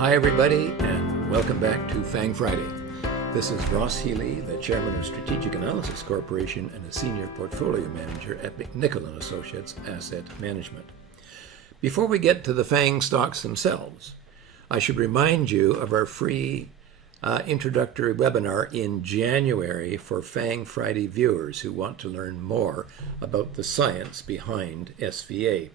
Hi everybody, and welcome back to FANG Friday. This is Ross Healy, the chairman of Strategic Analysis Corporation and a senior portfolio manager at McNichol & Associates Asset Management. Before we get to the FANG stocks themselves, I should remind you of our free introductory webinar in January for FANG Friday viewers who want to learn more about the science behind SVA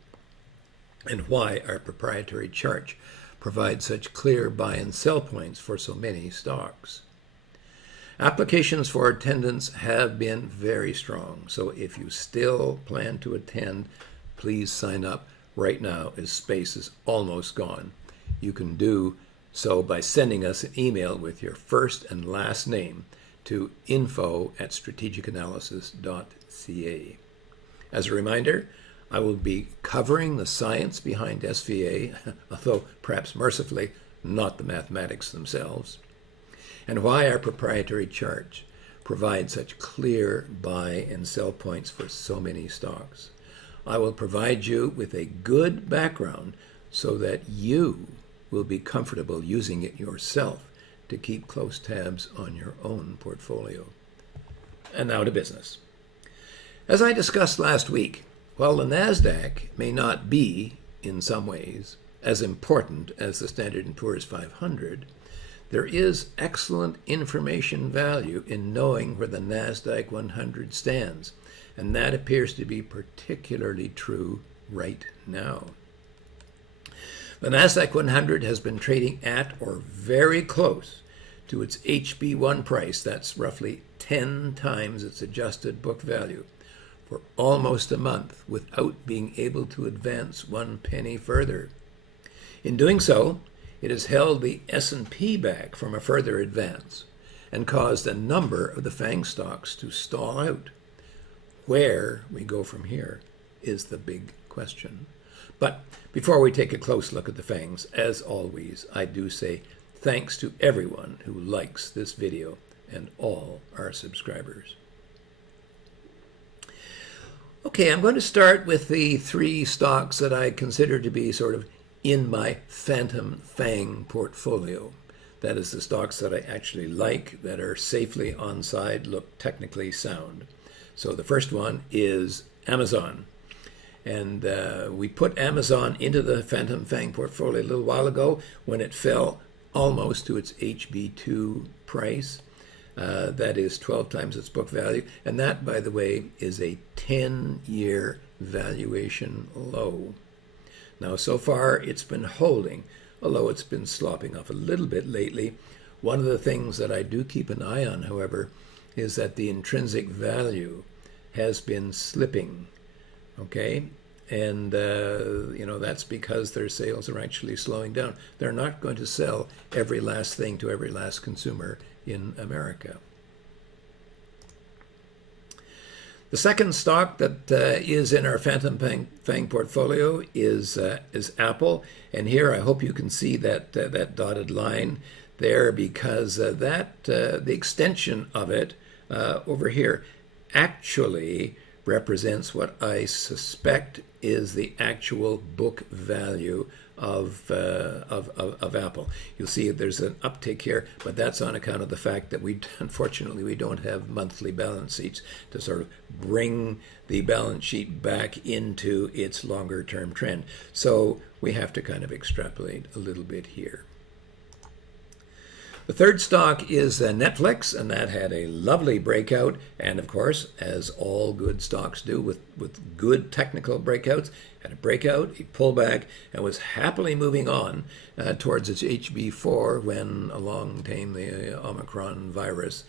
and why our proprietary chart provides such clear buy and sell points for so many stocks. Applications for attendance have been very strong, so if you still plan to attend, please sign up right now as space is almost gone. You can do so by sending us an email with your first and last name to info@strategicanalysis.ca. As a reminder, I will be covering the science behind SVA, although perhaps mercifully not the mathematics themselves, and why our proprietary chart provides such clear buy and sell points for so many stocks. I will provide you with a good background so that you will be comfortable using it yourself to keep close tabs on your own portfolio. And now to business. As I discussed last week, while the NASDAQ may not be, in some ways, as important as the Standard & Poor's 500, there is excellent information value in knowing where the NASDAQ 100 stands, and that appears to be particularly true right now. The NASDAQ 100 has been trading at or very close to its HB1 price, that's roughly 10 times its adjusted book value, for almost a month without being able to advance 1 penny further. In doing so, it has held the S&P back from a further advance and caused a number of the FANG stocks to stall out. Where we go from here is the big question. But before we take a close look at the FANGs, as always, I do say thanks to everyone who likes this video and all our subscribers. Okay, I'm going to start with the 3 stocks that I consider to be sort of in my phantom FANG portfolio. That is the stocks that I actually like, that are safely on side, look technically sound. So the first one is Amazon. And we put Amazon into the phantom FANG portfolio a little while ago when it fell almost to its HB2 price. That is 12 times its book value. And that, by the way, is a 10-year valuation low. Now, so far, it's been holding, although it's been slopping off a little bit lately. One of the things that I do keep an eye on, however, is that the intrinsic value has been slipping, okay? And, that's because their sales are actually slowing down. They're not going to sell every last thing to every last consumer in America. The second stock that is in our phantom FANG portfolio is Apple, and here I hope you can see that dotted line there, because the extension of it over here actually represents what I suspect is the actual book value of Apple. You'll see there's an uptick here, but that's on account of the fact that unfortunately we don't have monthly balance sheets to sort of bring the balance sheet back into its longer term trend. So we have to kind of extrapolate a little bit here. The third stock is Netflix, and that had a lovely breakout, and of course, as all good stocks do with good technical breakouts, had a breakout, a pullback, and was happily moving on towards its HB4 when along came the Omicron virus,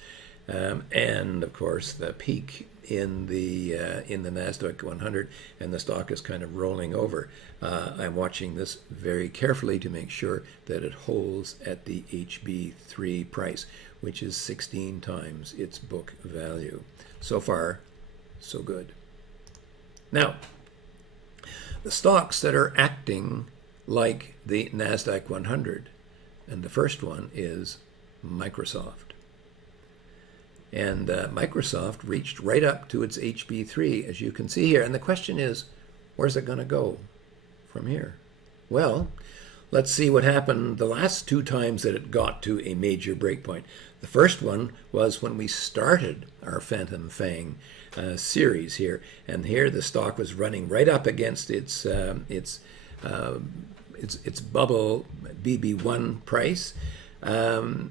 and of course the peak in the NASDAQ 100, and the stock is kind of rolling over. I'm watching this very carefully to make sure that it holds at the HB3 price, which is 16 times its book value. So far, so good. Now, the stocks that are acting like the NASDAQ 100, and the first one is Microsoft. And Microsoft reached right up to its HB3, as you can see here. And the question is, where's it going to go from here? Well, let's see what happened the last two times that it got to a major breakpoint. The first one was when we started our Phantom FANG series here, and here the stock was running right up against its bubble BB1 price, and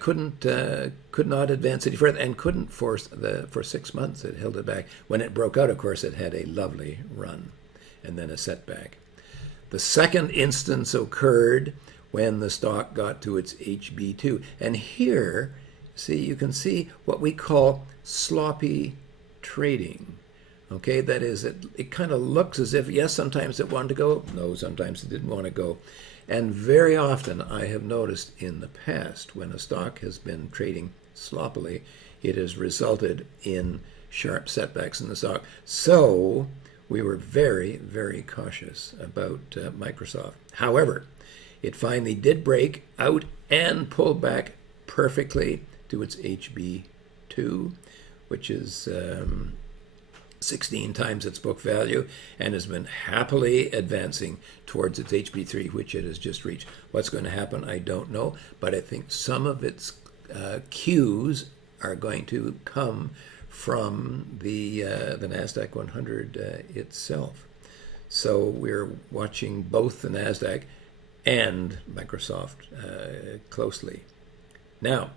could not advance any further, and couldn't for 6 months. It held it back. When it broke out, of course, it had a lovely run, and then a setback. The second instance occurred when the stock got to its HB2. And here, see, you can see what we call sloppy trading. Okay, that is, it kind of looks as if, yes, sometimes it wanted to go, no, sometimes it didn't want to go. And very often I have noticed in the past when a stock has been trading sloppily, it has resulted in sharp setbacks in the stock. So we were very, very cautious about Microsoft. However, it finally did break out and pull back perfectly to its HB2, which is 16 times its book value, and has been happily advancing towards its HB3, which it has just reached. What's going to happen, I don't know, but I think some of its cues are going to come from the NASDAQ 100 itself. So we're watching both the NASDAQ and Microsoft closely. Now,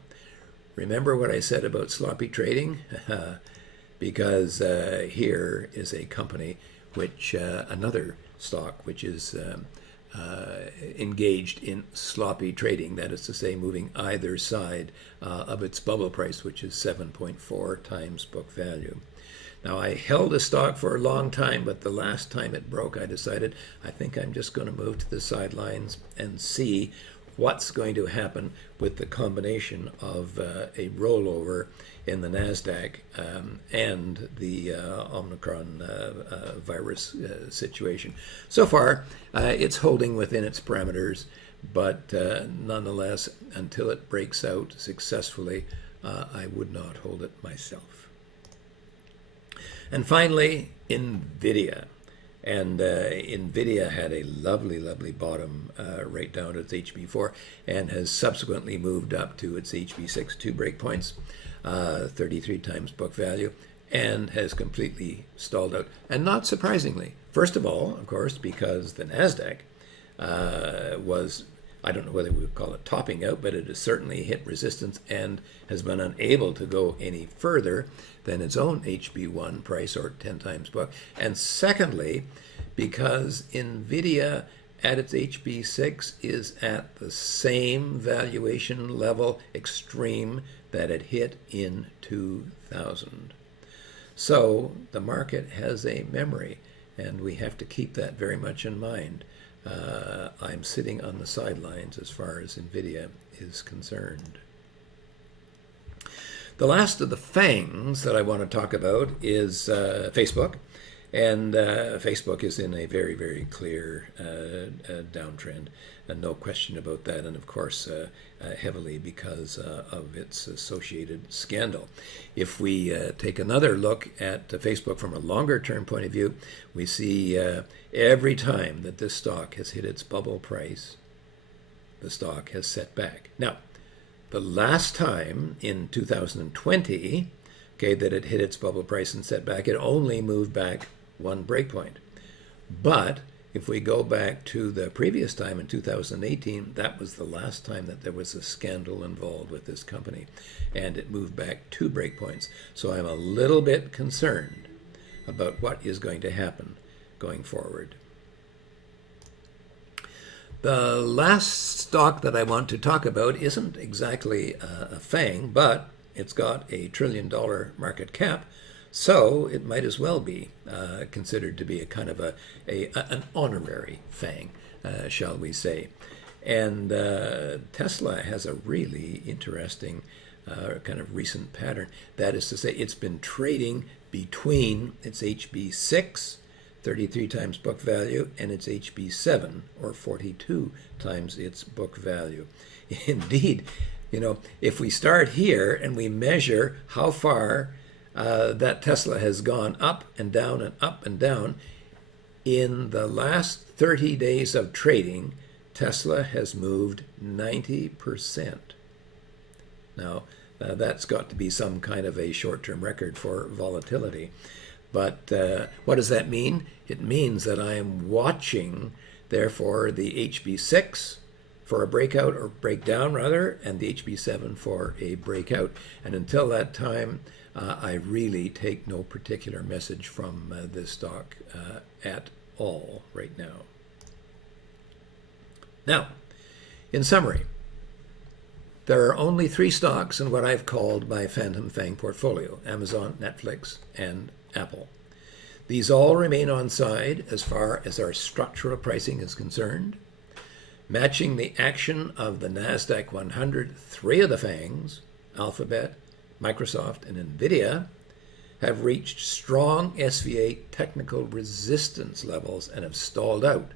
remember what I said about sloppy trading? Because here is a company which, another stock, which is engaged in sloppy trading, that is to say, moving either side of its bubble price, which is 7.4 times book value. Now, I held a stock for a long time, but the last time it broke, I decided I think I'm just going to move to the sidelines and see what's going to happen with the combination of a rollover in the NASDAQ and the Omicron virus situation. So far, it's holding within its parameters, but nonetheless, until it breaks out successfully, I would not hold it myself. And finally, NVIDIA. And NVIDIA had a lovely, lovely bottom right down to its HB4 and has subsequently moved up to its HB6, 2 breakpoints, 33 times book value, and has completely stalled out. And not surprisingly, first of all, of course, because the NASDAQ was, I don't know whether we would call it topping out, but it has certainly hit resistance and has been unable to go any further than its own HB1 price, or 10 times book. And secondly, because NVIDIA at its HB6 is at the same valuation level extreme that it hit in 2000. So the market has a memory, and we have to keep that very much in mind. I'm sitting on the sidelines as far as NVIDIA is concerned. The last of the FANGs that I want to talk about is Facebook. And Facebook is in a very, very clear downtrend, and no question about that, and of course heavily because of its associated scandal. If we take another look at Facebook from a longer term point of view, we see every time that this stock has hit its bubble price, the stock has set back. Now, the last time in 2020, okay, that it hit its bubble price and set back, it only moved back 1 breakpoint. But if we go back to the previous time in 2018, that was the last time that there was a scandal involved with this company, and it moved back 2 breakpoints. So I'm a little bit concerned about what is going to happen going forward. The last stock that I want to talk about isn't exactly a FANG, but it's got a $1 trillion market cap, so it might as well be considered to be a kind of an honorary FANG, shall we say. And Tesla has a really interesting kind of recent pattern. That is to say, it's been trading between its HB6, 33 times book value, and its HB7, or 42 times its book value. Indeed, you know, if we start here and we measure how far that Tesla has gone up and down and up and down, In the last 30 days of trading, Tesla has moved 90%. Now, that's got to be some kind of a short-term record for volatility. But what does that mean? It means that I am watching, therefore, the HB6 for a breakout, or breakdown rather, and the HB7 for a breakout. And until that time, I really take no particular message from this stock at all right now. Now, in summary, there are only 3 stocks in what I've called my Phantom FANG portfolio: Amazon, Netflix, and Apple. These all remain on side as far as our structural pricing is concerned. Matching the action of the NASDAQ 100, 3 of the FANGs, Alphabet, Microsoft, and NVIDIA, have reached strong SVA technical resistance levels and have stalled out,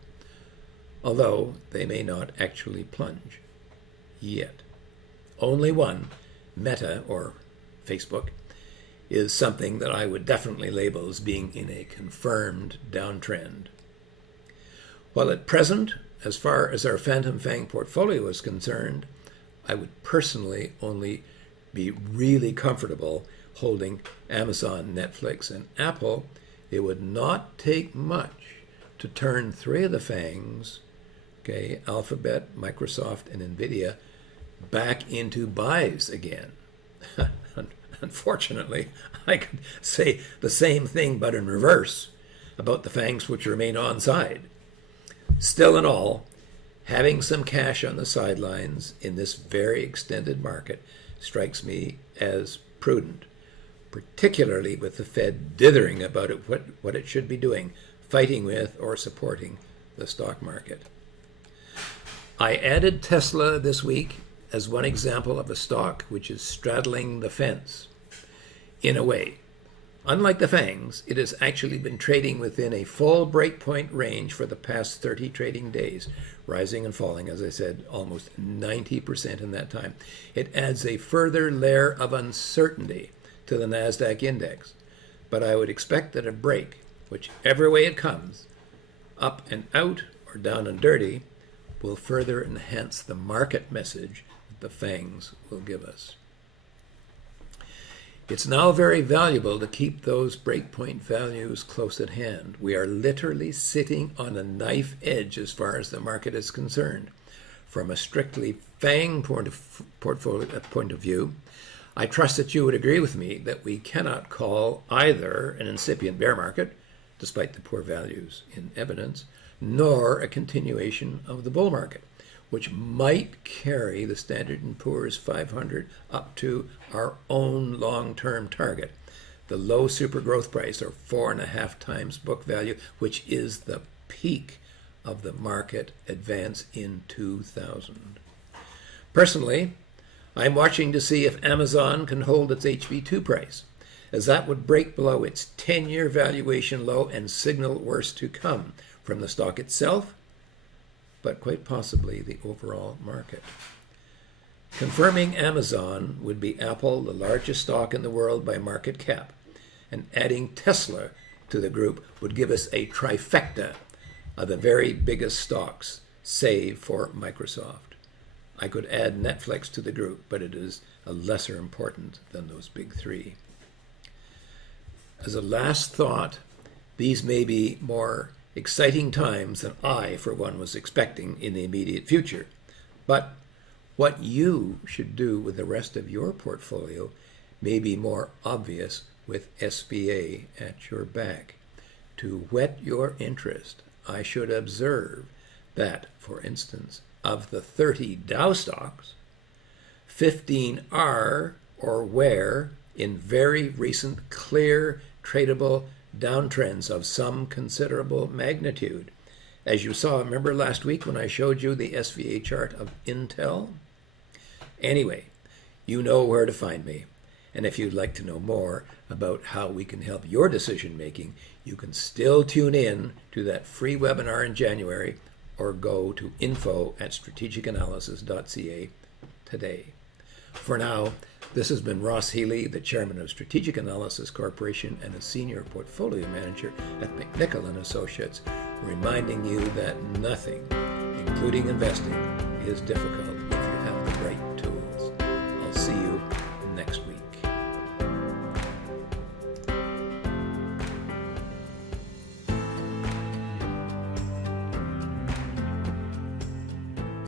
although they may not actually plunge yet. Only one, Meta, or Facebook, is something that I would definitely label as being in a confirmed downtrend. While at present, as far as our Phantom FANG portfolio is concerned, I would personally only be really comfortable holding Amazon, Netflix, and Apple. It would not take much to turn 3 of the FANGs, okay, Alphabet, Microsoft, and NVIDIA, back into buys again. Unfortunately, I could say the same thing but in reverse about the FANGs which remain on side. Still in all, having some cash on the sidelines in this very extended market strikes me as prudent, particularly with the Fed dithering about what it should be doing, fighting with or supporting the stock market. I added Tesla this week as one example of a stock which is straddling the fence. In a way, unlike the FANGs, it has actually been trading within a full breakpoint range for the past 30 trading days, rising and falling, as I said, almost 90% in that time. It adds a further layer of uncertainty to the NASDAQ index, but I would expect that a break, whichever way it comes, up and out or down and dirty, will further enhance the market message that the FANGs will give us. It's now very valuable to keep those breakpoint values close at hand. We are literally sitting on a knife edge as far as the market is concerned. From a strictly FANG point of view, I trust that you would agree with me that we cannot call either an incipient bear market, despite the poor values in evidence, nor a continuation of the bull market, which might carry the Standard & Poor's 500 up to our own long-term target, the low super growth price, or 4.5 times book value, which is the peak of the market advance in 2000. Personally, I'm watching to see if Amazon can hold its HB2 price, as that would break below its 10-year valuation low and signal worse to come from the stock itself, but quite possibly the overall market. Confirming Amazon would be Apple, the largest stock in the world by market cap, and adding Tesla to the group would give us a trifecta of the very biggest stocks, save for Microsoft. I could add Netflix to the group, but it is a lesser important than those big 3. As a last thought, these may be more exciting times than I, for one, was expecting in the immediate future. But what you should do with the rest of your portfolio may be more obvious with SVA at your back. To whet your interest, I should observe that, for instance, of the 30 Dow stocks, 15 are or were in very recent, clear, tradable downtrends of some considerable magnitude. As you saw, remember last week when I showed you the SVA chart of Intel? Anyway, you know where to find me. And if you'd like to know more about how we can help your decision making, you can still tune in to that free webinar in January or go to info@strategicanalysis.ca today. For now, This has been Ross Healy, the chairman of Strategic Analysis Corporation and a senior portfolio manager at McNichol & Associates, reminding you that nothing, including investing, is difficult.